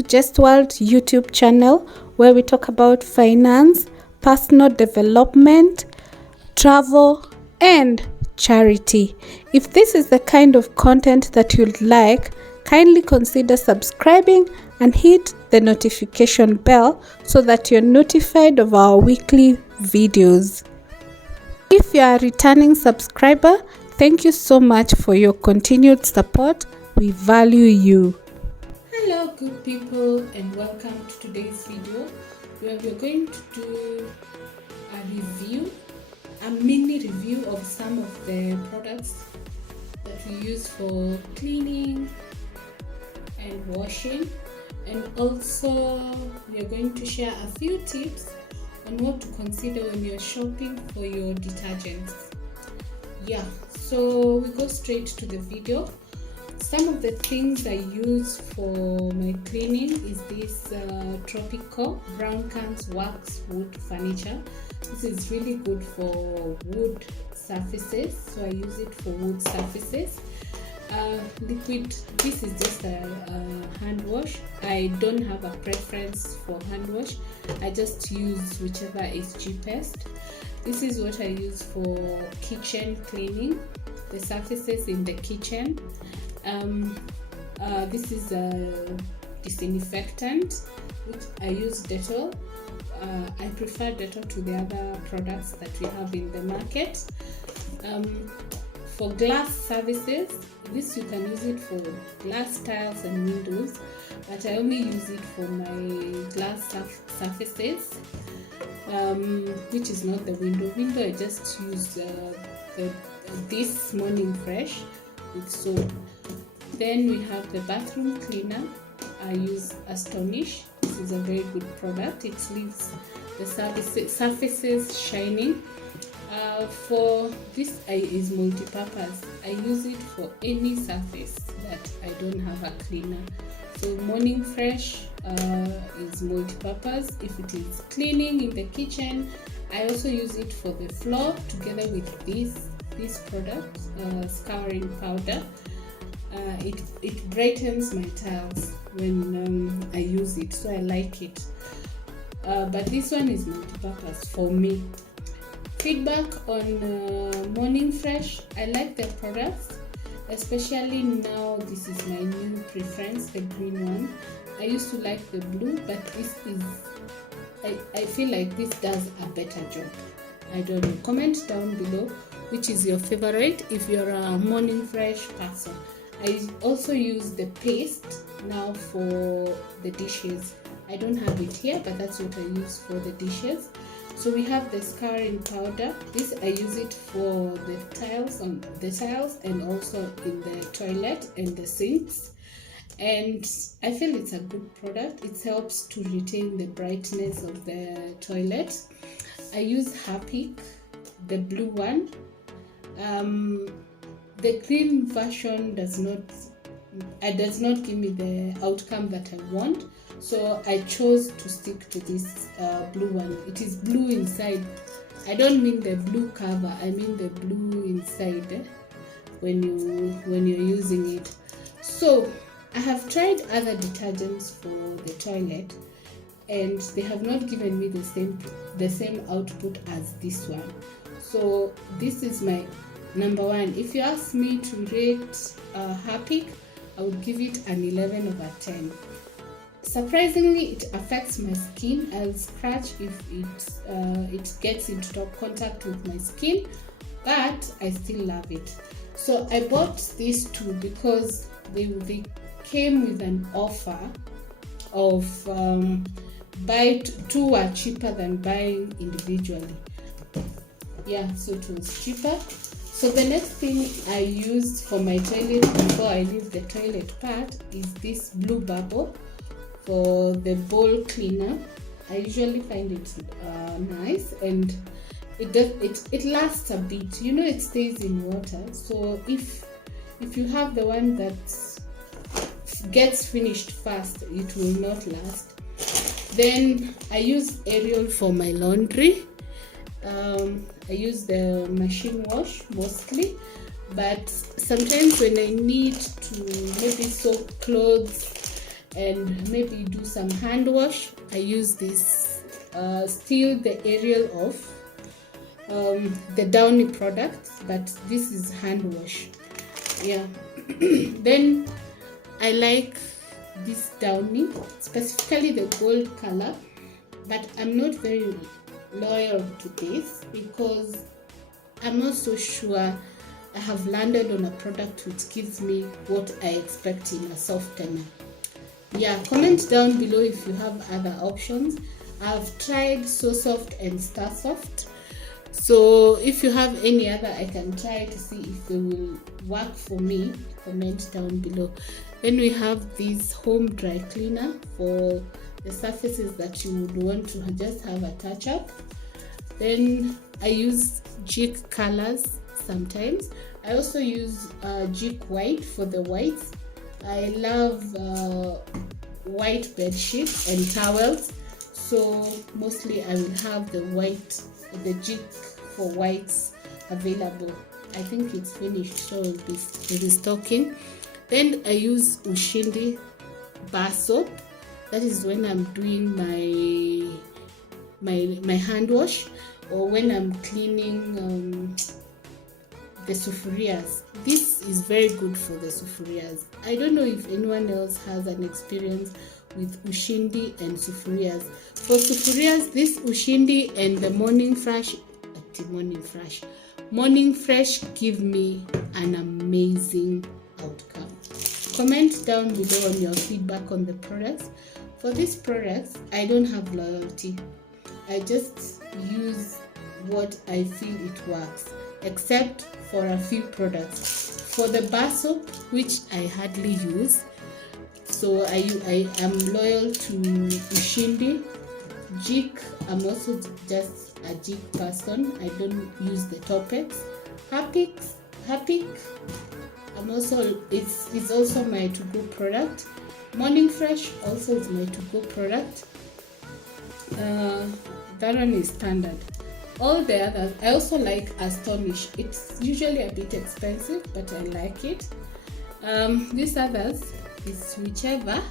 to Jest World YouTube channel, where we talk about finance, personal development, travel, and charity. If this is the kind of content that you'd like, kindly consider subscribing and hit the notification bell so that you're notified of our weekly videos. If you are a returning subscriber, thank you so much for your continued support. We value you. Hello good people, and welcome to today's video where we're going to do a mini review of some of the products that we use for cleaning and washing, and also we are going to share a few tips on what to consider when you're shopping for your detergents. So we go straight to the video. Some of the things I use for my cleaning is this tropical brown cans wax wood furniture. This is really good for wood surfaces, so I use it for wood surfaces. Liquid, this is just a hand wash. I don't have a preference for hand wash. I just use whichever is cheapest. This is what I use for kitchen cleaning, the surfaces in the kitchen. This is a disinfectant, which I use Dettol. I prefer Dettol to the other products that we have in the market. For glass services, this you can use it for glass tiles and windows, but I only use it for my glass surfaces, which is not the window. I just use this Morning Fresh with soap. Then we have the bathroom cleaner. I use Astonish. This is a very good product. It leaves the surfaces shining. For this is multi-purpose. I use it for any surface that I don't have a cleaner. So Morning Fresh is multi-purpose. If it is cleaning in the kitchen, I also use it for the floor together with this product, scouring powder. It brightens my tiles when I use it, so I like it. But this one is multi-purpose for me. Feedback on Morning Fresh. I like the products, especially now this is my new preference, the green one. I used to like the blue, but this is, I feel like this does a better job. I don't know. Comment down below which is your favorite if you're a Morning Fresh person. I also use the paste now for the dishes. I don't have it here, but that's what I use for the dishes. So we have the scouring powder. This I use it for the tiles and also in the toilet and the sinks. And I feel it's a good product. It helps to retain the brightness of the toilet. I use Harpic, the blue one. The green version does not give me the outcome that I want, so I chose to stick to this blue one. It is blue inside. I don't mean the blue cover, I mean the blue inside when you're using it. So I have tried other detergents for the toilet, and they have not given me the same output as this one. So this is my number one. If you ask me to rate Harpic, I would give it an 11 over 10. Surprisingly, it affects my skin. I'll scratch if it gets into contact with my skin, but I still love it. So I bought these two because they came with an offer of buy two were cheaper than buying individually. So it was cheaper. So the next thing I used for my toilet before I leave the toilet part is this blue bubble for the bowl cleaner. I usually find it nice, and it lasts a bit. It stays in water. So if you have the one that gets finished fast, it will not last. Then I use Ariel for my laundry. I use the machine wash mostly, but sometimes when I need to maybe soak clothes and maybe do some hand wash, I use this still the Ariel of the Downy product, but this is hand wash. Yeah. Then I like this Downy, specifically the gold color, but I'm not very loyal to this because I'm not so sure I have landed on a product which gives me what I expect in a softener. Yeah, comment down below if you have other options. I've tried So Soft and Star Soft, so if you have any other I can try to see if they will work for me. Comment down below. Then we have this home dry cleaner for the surfaces that you would want to just have a touch up. Then I use Jik colors sometimes. I also use Jik white for the whites. I love white bed sheets and towels, so mostly I will have the Jik for whites available. I think it's finished, so it will be stocking. Then I use Ushindi bar soap. That is when I'm doing my hand wash, or when I'm cleaning the sufurias. This is very good for the sufurias. I don't know if anyone else has an experience with Ushindi and sufurias. For sufurias, this Ushindi and the Morning Fresh give me an amazing outcome. Comment down below on your feedback on the products. For these products, I don't have loyalty. I just use what I feel it works, except for a few products. For the bar soap, which I hardly use, so I am loyal to Ushindi. Jik, I'm also just a Jik person. I don't use the Topex. Harpic, it's also my to-go product. Morning Fresh also is my to-go product. That one is standard. All the others, I also like Astonish. It's usually a bit expensive, but I like it. These others is whichever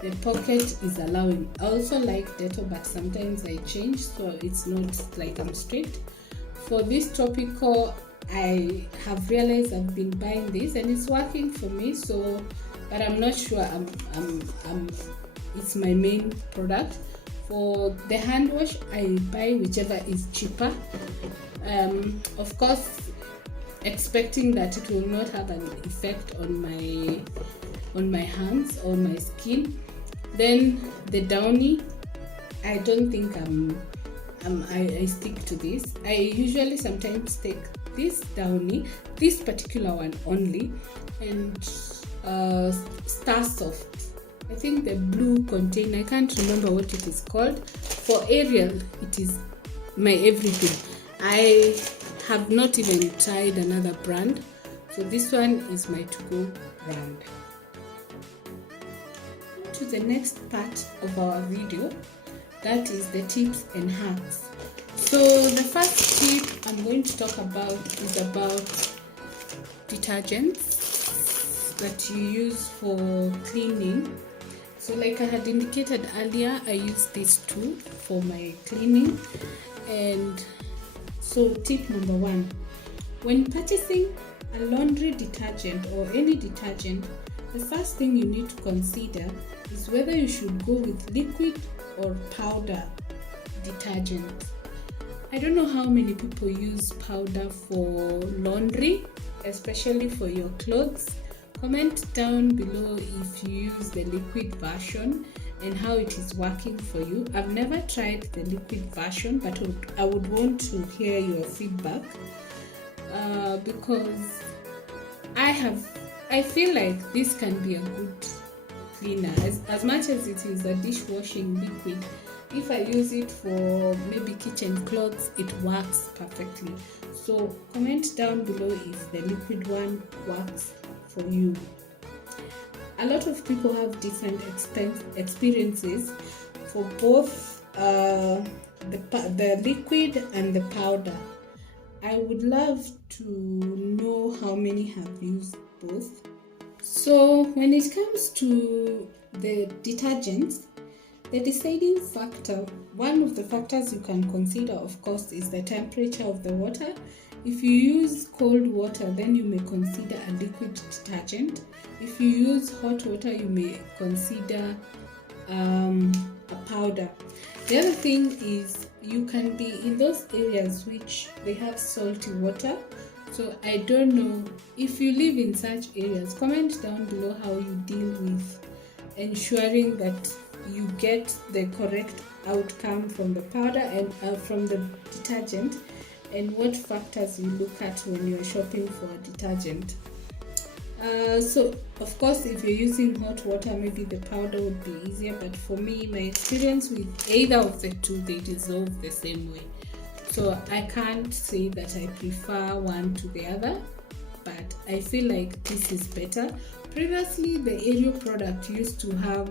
the pocket is allowing. I also like Dettol, but sometimes I change, so it's not like I'm strict. For this tropical, I have realized I've been buying this and it's working for me. So, but I'm not sure it's my main product. For the hand wash, I buy whichever is cheaper. Of course, expecting that it will not have an effect on my hands or my skin. Then the Downy, I don't think I stick to this. I usually sometimes take this Downy, this particular one only, and Star Soft. I think the blue container, I can't remember what it is called. For Ariel, it is my everything. I have not even tried another brand, so this one is my to-go brand. To the next part of our video, that is the tips and hacks. So the first tip I'm going to talk about is about detergents that you use for cleaning. So like I had indicated earlier, I use these two for my cleaning. And so tip number 1, when purchasing a laundry detergent or any detergent, the first thing you need to consider is whether you should go with liquid or powder detergent. I don't know how many people use powder for laundry, especially for your clothes. Comment down below if you use the liquid version and how it is working for you. I've never tried the liquid version, but I would want to hear your feedback because I feel like this can be a good cleaner. As much as it is a dishwashing liquid, if I use it for maybe kitchen clothes, it works perfectly. So comment down below if the liquid one works for you. A lot of people have different experiences for both the liquid and the powder. I would love to know how many have used both. So when it comes to the detergents, the deciding factor, one of the factors you can consider, of course, is the temperature of the water. If you use cold water, then you may consider a liquid detergent. If you use hot water, you may consider a powder. The other thing is you can be in those areas which they have salty water. So I don't know if you live in such areas. Comment down below how you deal with ensuring that you get the correct outcome from the powder and from the detergent, and what factors you look at when you're shopping for a detergent. So of course, if you're using hot water, maybe the powder would be easier, but for me, my experience with either of the two, they dissolve the same way. So I can't say that I prefer one to the other, but I feel like this is better. Previously, the Ariel product used to have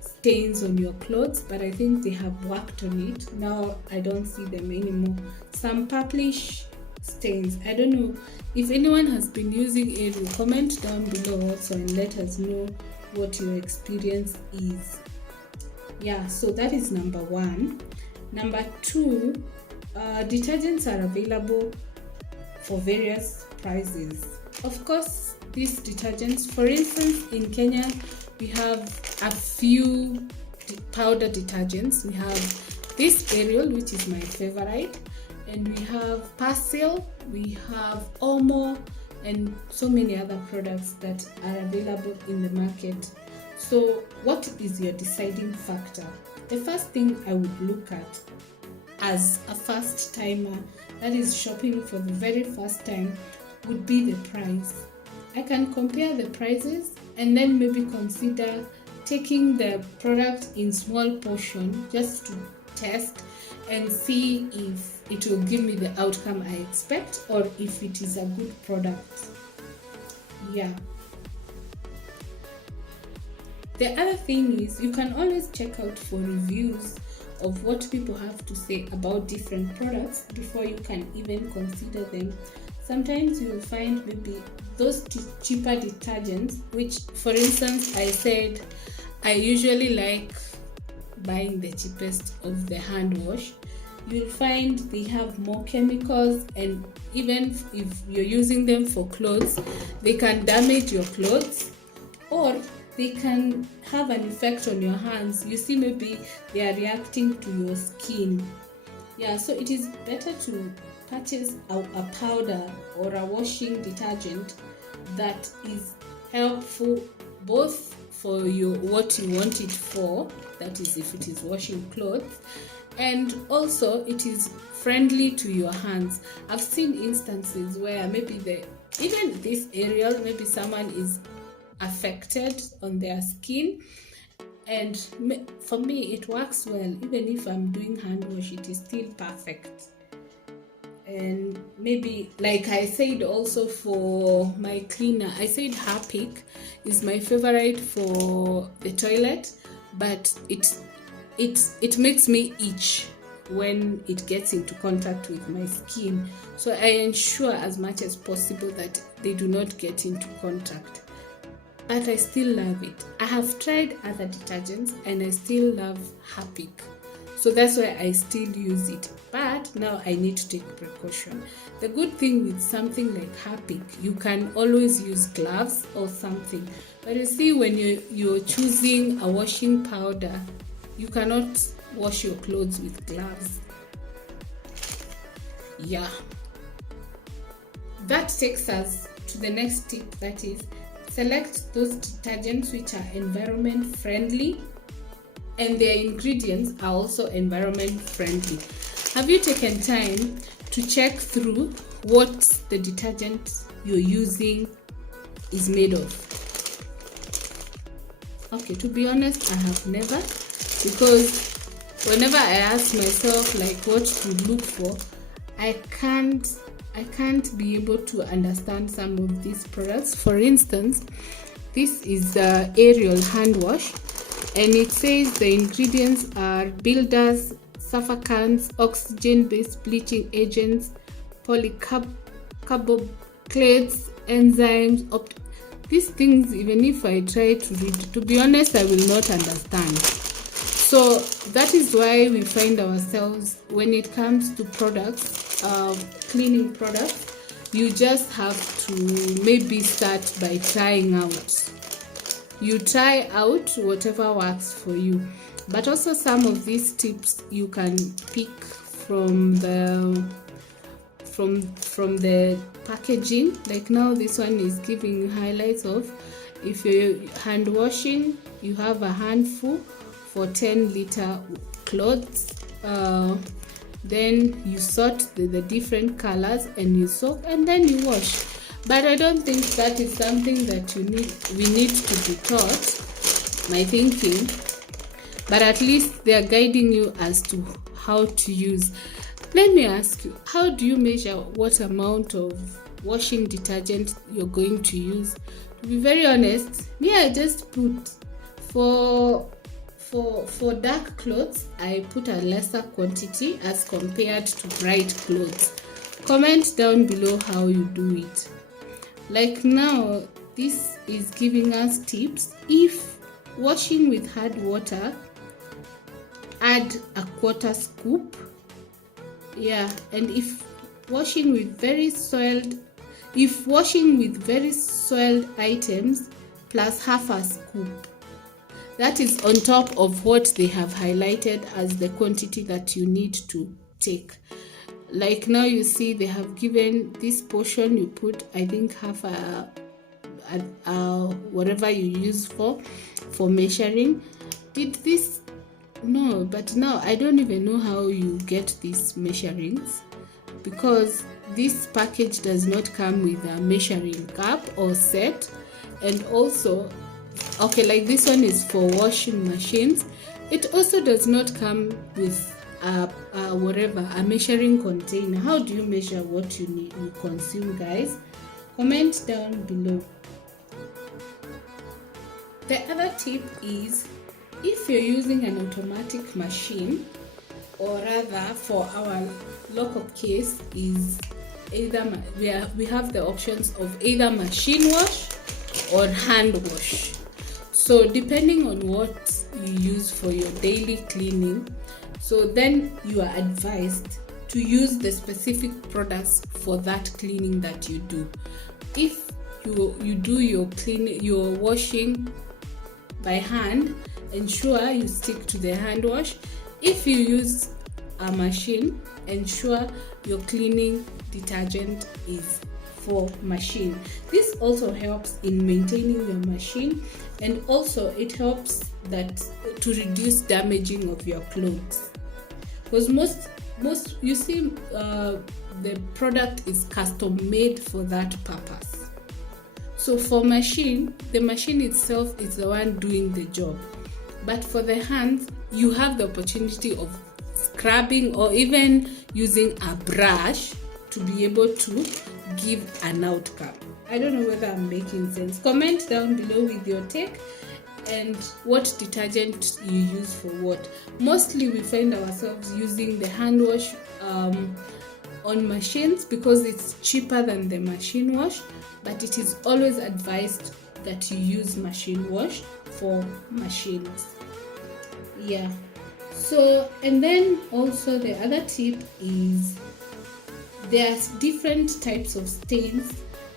stains on your clothes, but I think they have worked on it. Now I don't see them anymore. Some purplish stains. I don't know if anyone has been using Ariel. Comment down below also and let us know what your experience is. Yeah, so that is number one. Number two, detergents are available for various prices. Of course, these detergents, for instance, in Kenya, we have a few powder detergents. We have this Ariel, which is my favorite, and we have Persil, we have Omo, and so many other products that are available in the market. So what is your deciding factor? The first thing I would look at as a first timer that is shopping for the very first time would be the price. I can compare the prices and then maybe consider taking the product in small portion just to test and see if it will give me the outcome I expect or if it is a good product. Yeah. The other thing is you can always check out for reviews of what people have to say about different products before you can even consider them. Sometimes you will find maybe those cheaper detergents, which, for instance, I said I usually like buying the cheapest of the hand wash. You'll find they have more chemicals, and even if you're using them for clothes, they can damage your clothes or they can have an effect on your hands. You see, maybe they are reacting to your skin. Yeah, so it is better to purchase a powder or a washing detergent that is helpful both for your what you want it for, that is if it is washing clothes, and also it is friendly to your hands. I've seen instances where maybe even this Ariel, maybe someone is affected on their skin, and for me it works well. Even if I'm doing hand wash, it is still perfect. And maybe, like I said, also for my cleaner, I said Harpic is my favorite for the toilet, but it makes me itch when it gets into contact with my skin, so I ensure as much as possible that they do not get into contact. But I still love it. I have tried other detergents and I still love Harpic, so that's why I still use it. But now I need to take precaution. The good thing with something like Harpic, you can always use gloves or something. But you see, when you're choosing a washing powder, you cannot wash your clothes with gloves. Yeah. That takes us to the next tip, that is, select those detergents which are environment friendly and their ingredients are also environment friendly. Have you taken time to check through what the detergent you're using is made of? Okay, to be honest, I have never, because whenever I ask myself like what to look for, I can't be able to understand some of these products. For instance, this is the Ariel hand wash, and it says the ingredients are builders, surfactants, oxygen-based bleaching agents, polycarboxylates, enzymes. these things, even if I try to read, to be honest, I will not understand. So that is why we find ourselves, when it comes to products, cleaning products, you just have to maybe start by trying out. You try out whatever works for you. But also some of these tips you can pick from the packaging. Like now this one is giving highlights of, if you're hand washing, you have a handful for 10-liter clothes. Then you sort the different colors and you soak and then you wash. But I don't think that is something that we need to be taught, my thinking. But at least they are guiding you as to how to use. Let me ask you, how do you measure what amount of washing detergent you're going to use? To be very honest, me, I just put for dark clothes, I put a lesser quantity as compared to bright clothes. Comment down below how you do it. Like now, this is giving us tips. If washing with hard water, add a quarter scoop. Yeah, and if washing with very soiled items, plus half a scoop. That is on top of what they have highlighted as the quantity that you need to take. Like now you see they have given this portion, you put, I think, half a whatever you use for measuring. Did this? No, but now I don't even know how you get these measurings, because this package does not come with a measuring cup or set. And also, okay, like this one is for washing machines, it also does not come with a measuring container. How do you measure what you consume, guys? Comment down below. The other tip is, if you're using an automatic machine, or rather for our local case is either we have the options of either machine wash or hand wash. So depending on what you use for your daily cleaning, so then you are advised to use the specific products for that cleaning that you do. If you do your washing by hand, ensure you stick to the hand wash. If you use a machine, ensure your cleaning detergent is for machine. This also helps in maintaining your machine, and also it helps to reduce damaging of your clothes, because most you see the product is custom made for that purpose. So for machine, the machine itself is the one doing the job, but for the hands, you have the opportunity of scrubbing or even using a brush to be able to give an outcome. I don't know whether I'm making sense. Comment down below with your take and what detergent you use for what. Mostly we find ourselves using the hand wash on machines because it's cheaper than the machine wash, but it is always advised that you use machine wash for machines. Yeah. So, and then also the other tip is, there's different types of stains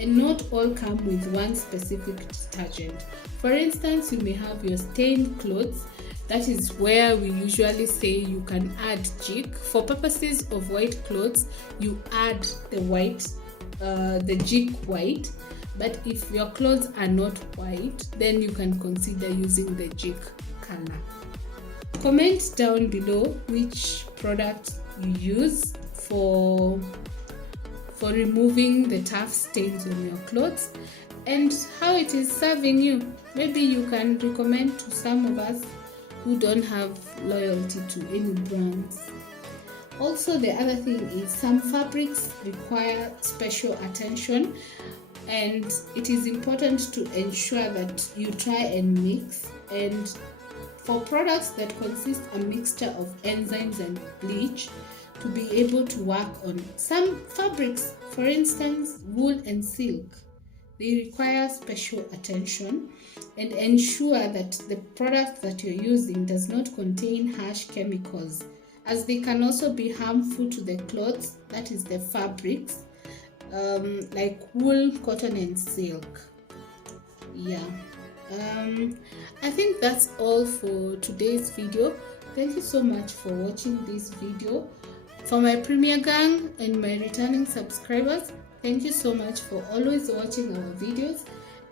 and not all come with one specific detergent. For instance, you may have your stained clothes. That is where we usually say you can add jig. For purposes of white clothes, you add the jig white. But if your clothes are not white, then you can consider using the jig color. Comment down below which product you use for removing the tough stains on your clothes and how it is serving you. Maybe you can recommend to some of us who don't have loyalty to any brands. Also, the other thing is, some fabrics require special attention, and it is important to ensure that you try and mix. And for products that consist a mixture of enzymes and bleach, to be able to work on some fabrics, for instance wool and silk, they require special attention, and ensure that the product that you're using does not contain harsh chemicals, as they can also be harmful to the clothes, that is the fabrics, like wool, cotton and silk. Yeah, I think that's all for today's video. Thank you so much for watching this video. For my premier gang and my returning subscribers, thank you so much for always watching our videos.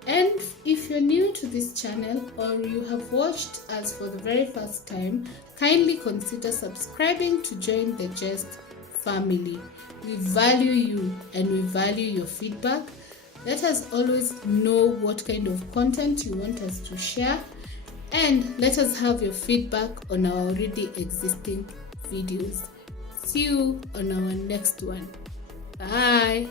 And if you're new to this channel or you have watched us for the very first time, kindly consider subscribing to join the Jest family. We value you and we value your feedback. Let us always know what kind of content you want us to share, and let us have your feedback on our already existing videos. See you on our next one. Bye.